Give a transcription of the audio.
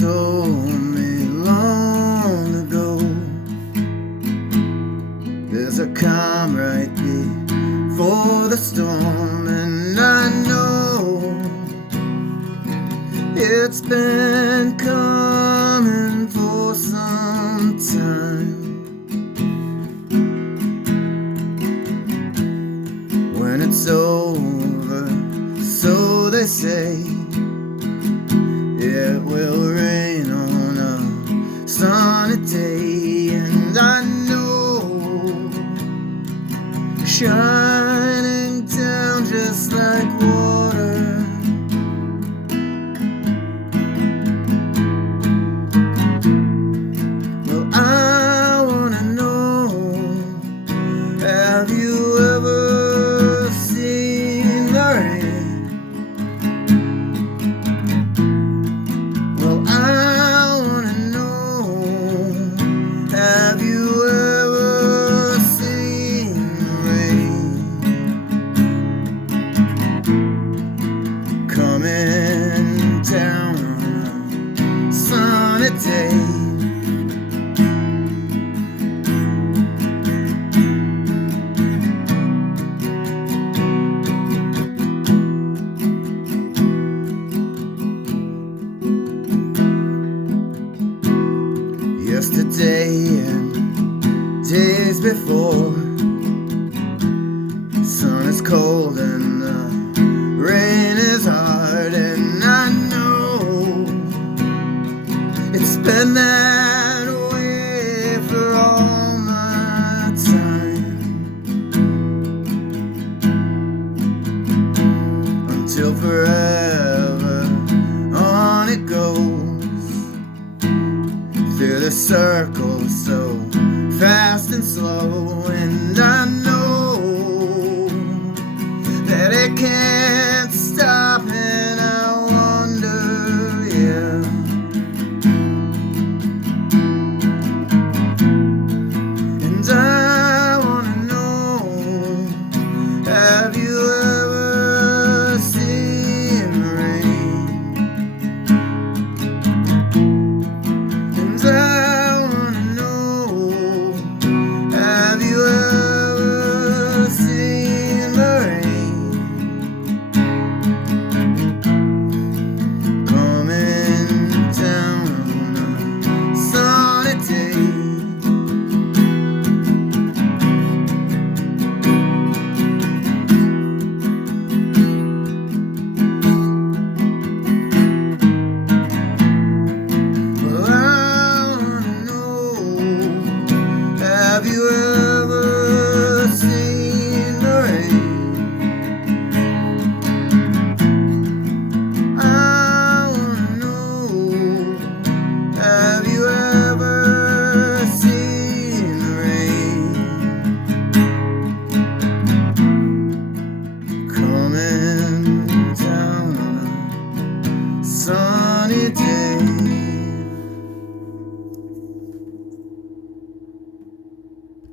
told me long ago there's a calm right before the storm, and I know it's been coming for some time. When it's over, so they say, it will rain on a sunny day, and I know shining down just like water. Well, I wanna know, have you ever seen the rain? Well, I wanna know, have you ever seen the rain coming down on a sunny day? Yesterday and days before, the sun is cold and the rain is hard, and I know it's been that way for all my time, until forever on it goes, through the circle so fast and slow, and I know that it can't